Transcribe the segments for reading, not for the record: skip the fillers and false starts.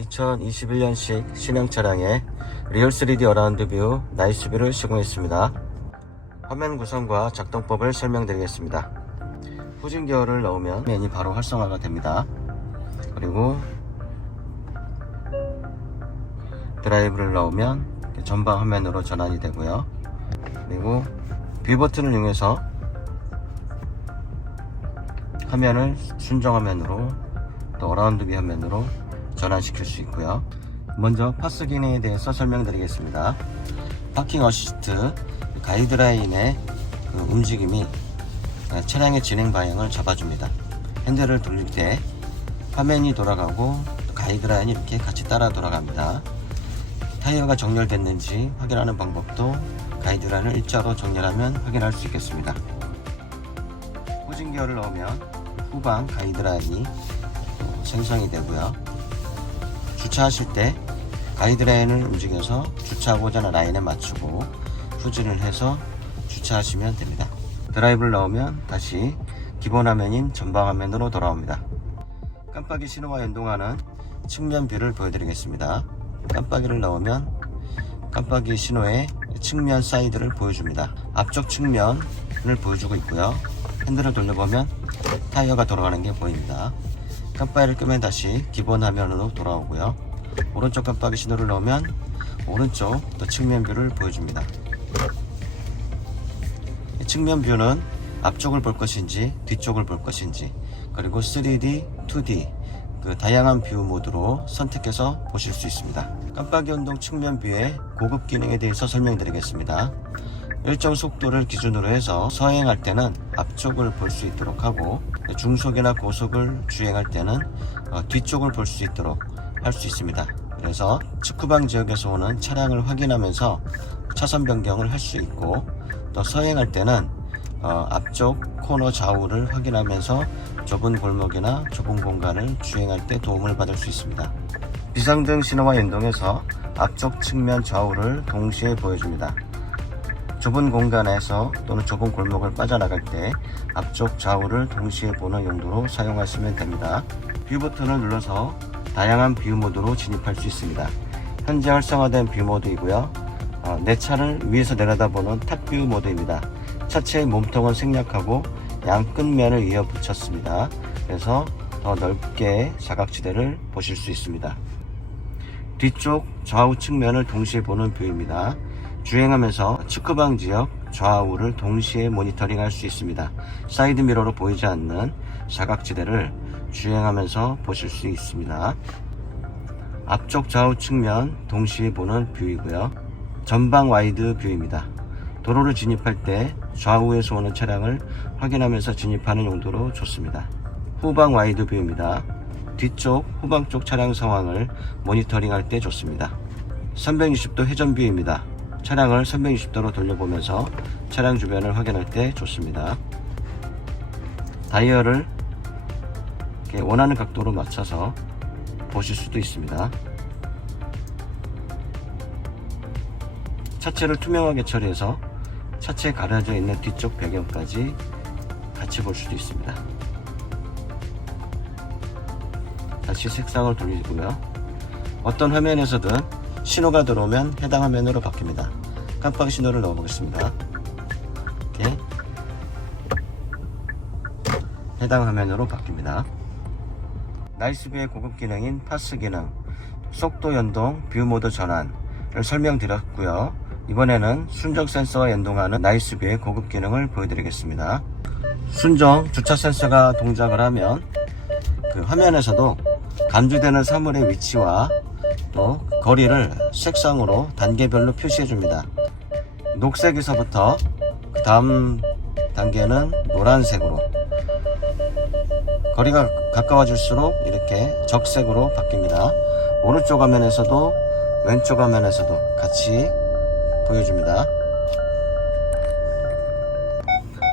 2021년식 신형 차량의 리얼 3D 어라운드 뷰 나이스뷰를 시공했습니다. 화면 구성과 작동법을 설명드리겠습니다. 후진 기어를 넣으면 화면이 바로 활성화가 됩니다. 그리고 드라이브를 넣으면 전방 화면으로 전환이 되고요. 그리고 뷰 버튼을 이용해서 화면을 순정 화면으로 또 어라운드 뷰 화면으로 전환시킬 수 있고요. 먼저 파스 기능에 대해서 설명드리겠습니다. 파킹 어시스트 가이드라인의 움직임이 차량의 진행 방향을 잡아줍니다. 핸들을 돌릴 때 화면이 돌아가고 가이드라인이 이렇게 같이 따라 돌아갑니다. 타이어가 정렬됐는지 확인하는 방법도 가이드라인을 일자로 정렬하면 확인할 수 있겠습니다. 후진 기어를 넣으면 후방 가이드라인이 생성이 되고요. 주차하실 때 가이드라인을 움직여서 주차하고자 하는 라인에 맞추고 후진을 해서 주차하시면 됩니다. 드라이브를 넣으면 다시 기본 화면인 전방 화면으로 돌아옵니다. 깜빡이 신호와 연동하는 측면 뷰를 보여드리겠습니다. 깜빡이를 넣으면 깜빡이 신호의 측면 사이드를 보여줍니다. 앞쪽 측면을 보여주고 있고요. 핸들을 돌려보면 타이어가 돌아가는 게 보입니다. 깜빡이를 끄면 다시 기본 화면으로 돌아오고요. 오른쪽 깜빡이 신호를 넣으면 오른쪽 또 측면 뷰를 보여줍니다. 측면 뷰는 앞쪽을 볼 것인지 뒤쪽을 볼 것인지 그리고 3D, 2D 다양한 뷰 모드로 선택해서 보실 수 있습니다. 깜빡이 연동 측면 뷰의 고급 기능에 대해서 설명드리겠습니다. 일정 속도를 기준으로 해서 서행할 때는 앞쪽을 볼 수 있도록 하고 중속이나 고속을 주행할 때는 뒤쪽을 볼 수 있도록 할 수 있습니다. 그래서 측후방 지역에서 오는 차량을 확인하면서 차선 변경을 할 수 있고 또 서행할 때는 앞쪽 코너 좌우를 확인하면서 좁은 골목이나 좁은 공간을 주행할 때 도움을 받을 수 있습니다. 비상등 신호와 연동해서 앞쪽 측면 좌우를 동시에 보여줍니다. 좁은 공간에서 또는 좁은 골목을 빠져나갈 때 앞쪽 좌우를 동시에 보는 용도로 사용하시면 됩니다. 뷰 버튼을 눌러서 다양한 뷰 모드로 진입할 수 있습니다. 현재 활성화된 뷰 모드이고요. 내 차를 위에서 내려다보는 탑뷰 모드입니다. 차체의 몸통은 생략하고 양 끝면을 이어 붙였습니다. 그래서 더 넓게 사각지대를 보실 수 있습니다. 뒤쪽 좌우 측면을 동시에 보는 뷰입니다. 주행하면서 측후방 지역 좌우를 동시에 모니터링 할 수 있습니다. 사이드 미러로 보이지 않는 사각지대를 주행하면서 보실 수 있습니다. 앞쪽 좌우 측면 동시에 보는 뷰이고요. 전방 와이드 뷰입니다. 도로를 진입할 때 좌우에서 오는 차량을 확인하면서 진입하는 용도로 좋습니다. 후방 와이드 뷰입니다. 뒤쪽 후방 쪽 차량 상황을 모니터링 할 때 좋습니다. 360도 회전 뷰입니다. 차량을 360도로 돌려보면서 차량 주변을 확인할 때 좋습니다. 다이얼을 원하는 각도로 맞춰서 보실 수도 있습니다. 차체를 투명하게 처리해서 차체에 가려져 있는 뒤쪽 배경까지 같이 볼 수도 있습니다. 다시 색상을 돌리고요. 어떤 화면에서든 신호가 들어오면 해당 화면으로 바뀝니다. 깜빡이 신호를 넣어 보겠습니다. 이렇게 해당 화면으로 바뀝니다. 나이스뷰의 고급 기능인 파스 기능, 속도 연동, 뷰 모드 전환을 설명드렸고요. 이번에는 순정 센서와 연동하는 나이스뷰의 고급 기능을 보여드리겠습니다. 순정 주차 센서가 동작을 하면 화면에서도 감지되는 사물의 위치와 또 거리를 색상으로 단계별로 표시해 줍니다. 녹색에서부터 그 다음 단계는 노란색으로, 거리가 가까워질수록 이렇게 적색으로 바뀝니다. 오른쪽 화면에서도 왼쪽 화면에서도 같이 보여줍니다.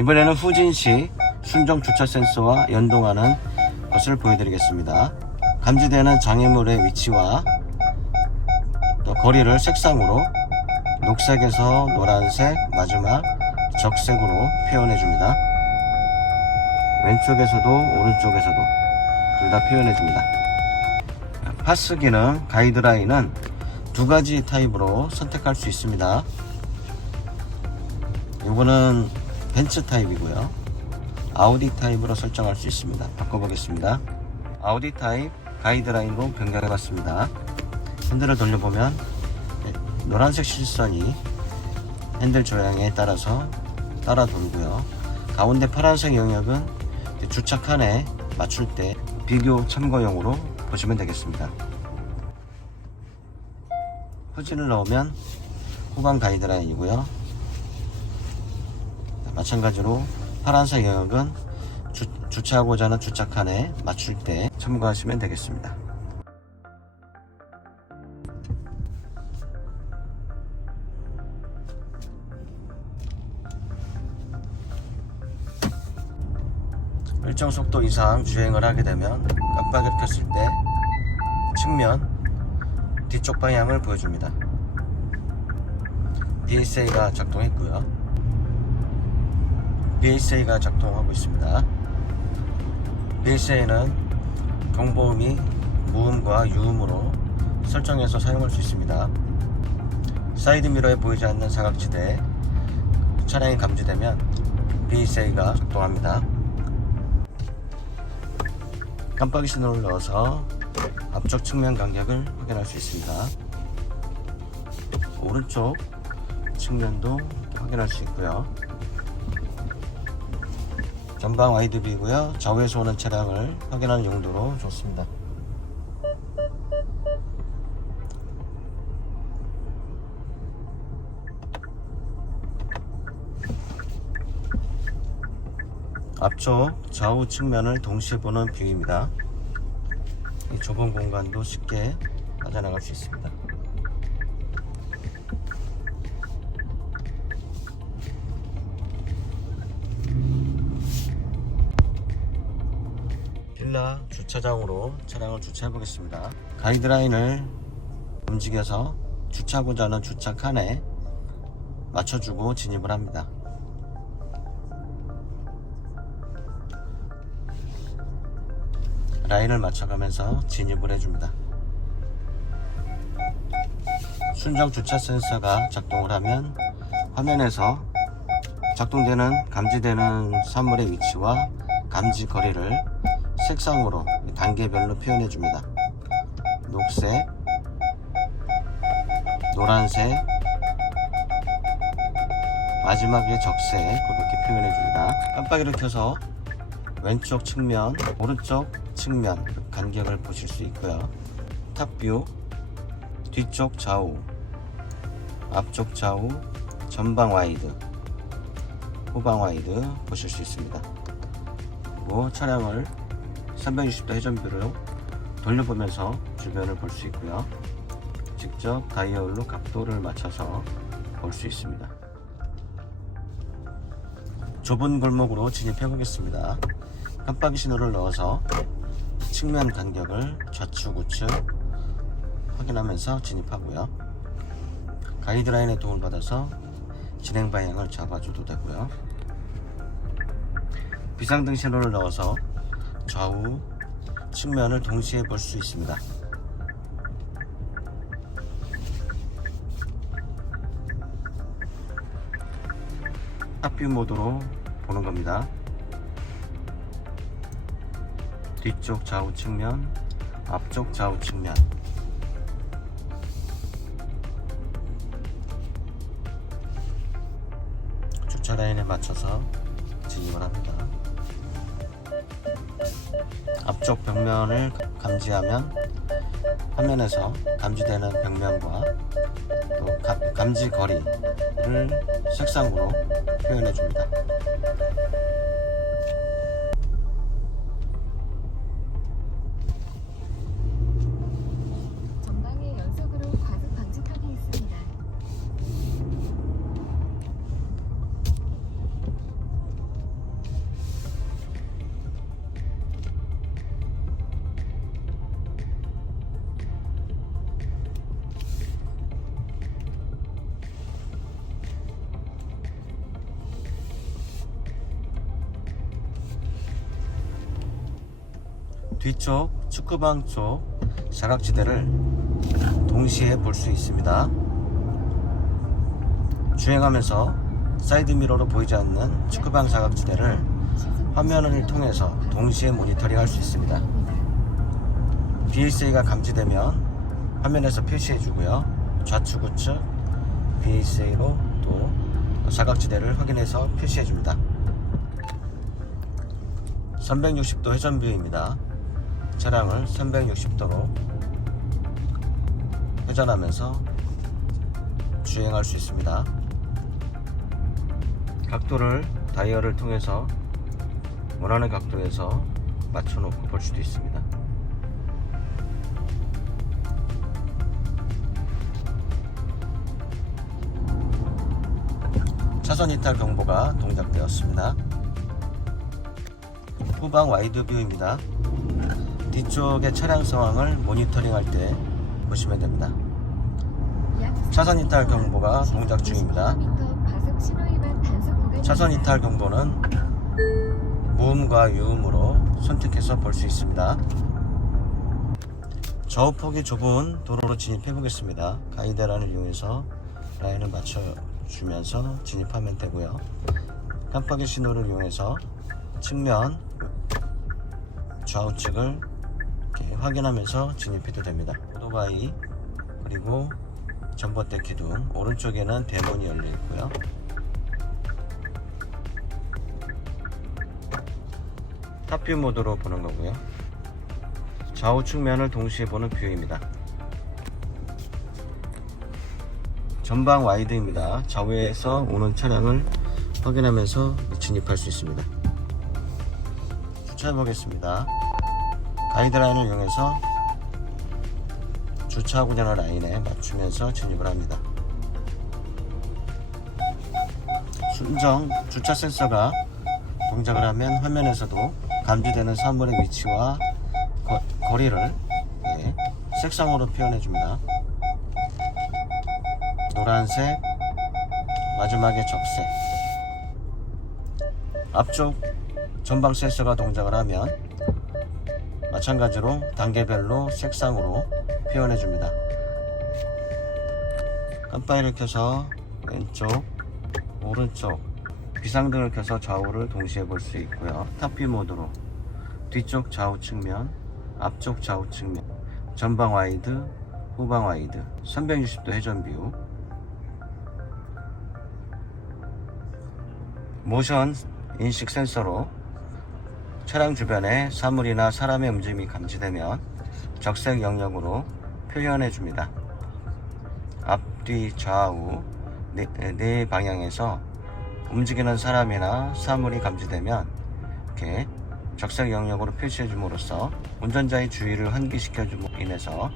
이번에는 후진 시 순정 주차 센서와 연동하는 것을 보여드리겠습니다. 감지되는 장애물의 위치와 또 거리를 색상으로 녹색에서 노란색, 마지막 적색으로 표현해 줍니다. 왼쪽에서도 오른쪽에서도 둘 다 표현해 줍니다. 파스기는 가이드라인은 두 가지 타입으로 선택할 수 있습니다. 이거는 벤츠 타입이고요. 아우디 타입으로 설정할 수 있습니다. 바꿔보겠습니다. 아우디 타입 가이드라인으로 변경해 봤습니다. 핸들을 돌려보면 노란색 실선이 핸들 조향에 따라서 따라 돌고요. 가운데 파란색 영역은 주차칸에 맞출 때 비교 참고용으로 보시면 되겠습니다. 후진을 넣으면 후방 가이드라인이고요. 마찬가지로 파란색 영역은 주차하고자 하는 주차칸에 맞출 때 참고하시면 되겠습니다. 일정 속도 이상 주행을 하게 되면 깜빡이를 켰을 때 측면 뒤쪽 방향을 보여줍니다. BSA가 작동했고요. BSA가 작동하고 있습니다. BSA는 경보음이 무음과 유음으로 설정해서 사용할 수 있습니다. 사이드미러에 보이지 않는 사각지대에 차량이 감지되면 BSA가 작동합니다. 깜빡이 신호를 넣어서 앞쪽 측면 간격을 확인할 수 있습니다. 오른쪽 측면도 확인할 수 있고요. 전방 와이드뷰고요. 좌우에서 오는 차량을 확인하는 용도로 좋습니다. 앞쪽 좌우 측면을 동시에 보는 뷰입니다. 이 좁은 공간도 쉽게 빠져나갈 수 있습니다. 빌라 주차장으로 차량을 주차해 보겠습니다. 가이드라인을 움직여서 주차하고자 하는 주차칸에 맞춰주고 진입을 합니다. 라인을 맞춰가면서 진입을 해줍니다. 순정 주차 센서가 작동을 하면 화면에서 작동되는 감지되는 사물의 위치와 감지 거리를 색상으로 단계별로 표현해 줍니다. 녹색, 노란색, 마지막에 적색 그렇게 표현해 줍니다. 깜빡이를 켜서 왼쪽 측면, 오른쪽 측면 간격을 보실 수 있고요. 탑뷰, 뒤쪽 좌우, 앞쪽 좌우, 전방 와이드, 후방 와이드 보실 수 있습니다. 그리고 차량을 360도 회전뷰로 돌려보면서 주변을 볼 수 있고요. 직접 다이얼로 각도를 맞춰서 볼 수 있습니다. 좁은 골목으로 진입해 보겠습니다. 깜빡이 신호를 넣어서 측면 간격을 좌측 우측 확인하면서 진입하고요. 가이드라인의 도움을 받아서 진행 방향을 잡아줘도 되고요. 비상등 신호를 넣어서 좌우 측면을 동시에 볼 수 있습니다. 탑뷰 모드로 보는 겁니다. 뒤쪽 좌우 측면, 앞쪽 좌우 측면. 주차 라인에 맞춰서 진입을 합니다. 앞쪽 벽면을 감지하면 화면에서 감지되는 벽면과 또 감지 거리를 색상으로 표현해 줍니다. 전방에 연속으로 과속 방지턱이 있습니다. 뒤쪽 축구방 쪽 사각지대를 동시에 볼 수 있습니다. 주행하면서 사이드미러로 보이지 않는 측후방 사각지대를 화면을 통해서 동시에 모니터링 할 수 있습니다. BSA가 감지되면 화면에서 표시해 주고요. 좌측 우측 BSA로 또 사각지대를 확인해서 표시해 줍니다. 360도 회전뷰입니다. 차량을 360도로 회전하면서 주행할 수 있습니다. 각도를 다이얼을 통해서 원하는 각도에서 맞춰놓고 볼 수도 있습니다. 차선 이탈 경보가 동작되었습니다. 후방 와이드 뷰입니다. 뒤쪽의 차량 상황을 모니터링 할 때 보시면 됩니다. 차선 이탈 경보가 동작 중입니다. 차선 이탈 경보는 무음과 유음으로 선택해서 볼 수 있습니다. 저우폭이 좁은 도로로 진입해 보겠습니다. 가이드라인을 이용해서 라인을 맞춰주면서 진입하면 되고요. 깜빡이 신호를 이용해서 측면 좌우측을 이렇게 확인하면서 진입해도 됩니다. 오토바이 그리고 전봇대 기둥, 오른쪽에는 대문이 열려 있고요. 탑뷰 모드로 보는 거고요. 좌우 측면을 동시에 보는 뷰입니다. 전방 와이드입니다. 좌우에서 오는 차량을 확인하면서 진입할 수 있습니다. 주차해 보겠습니다. 가이드라인을 이용해서 주차하고자 하는 라인에 맞추면서 진입을 합니다. 순정 주차 센서가 동작을 하면 화면에서도 감지되는 사물의 위치와 거리를 색상으로 표현해 줍니다. 노란색, 마지막에 적색. 앞쪽 전방 센서가 동작을 하면 마찬가지로 단계별로 색상으로 표현해 줍니다. 깜빡이를 켜서 왼쪽, 오른쪽, 비상등을 켜서 좌우를 동시에 볼 수 있고요. 탑뷰 모드로 뒤쪽 좌우 측면, 앞쪽 좌우 측면, 전방 와이드, 후방 와이드, 360도 회전뷰, 모션 인식 센서로 차량 주변에 사물이나 사람의 움직임이 감지되면 적색 영역으로 표현해 줍니다. 앞뒤 좌우 네 방향에서 움직이는 사람이나 사물이 감지되면 이렇게 적색 영역으로 표시해 줌으로써 운전자의 주의를 환기시켜 줌으로 인해서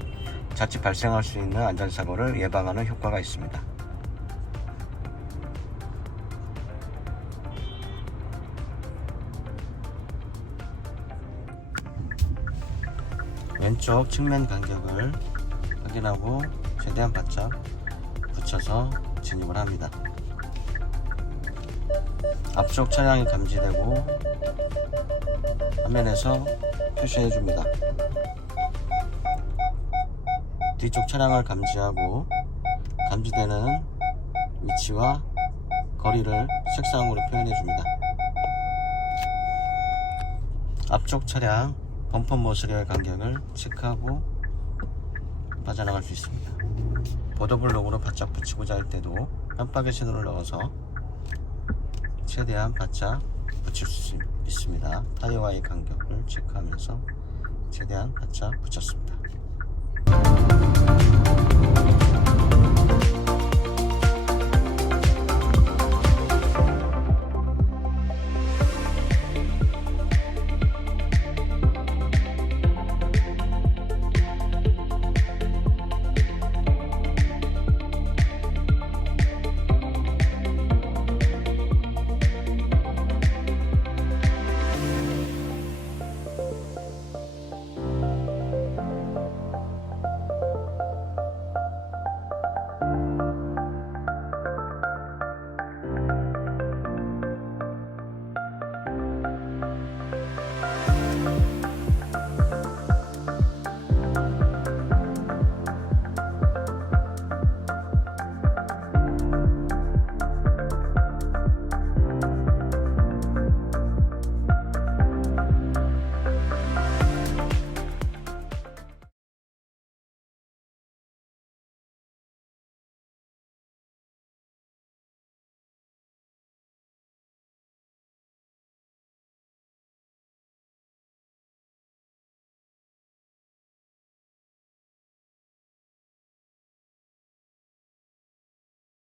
자칫 발생할 수 있는 안전사고를 예방하는 효과가 있습니다. 왼쪽 측면 간격을 확인하고 최대한 바짝 붙여서 진입을 합니다. 앞쪽 차량이 감지되고 화면에서 표시해 줍니다. 뒤쪽 차량을 감지하고 감지되는 위치와 거리를 색상으로 표현해 줍니다. 앞쪽 차량 범퍼 머스리얼 간격을 체크하고 빠져나갈 수 있습니다. 보도블록으로 바짝 붙이고자 할 때도 깜빡이 신호를 넣어서 최대한 바짝 붙일 수 있습니다. 타이어와의 간격을 체크하면서 최대한 바짝 붙였습니다.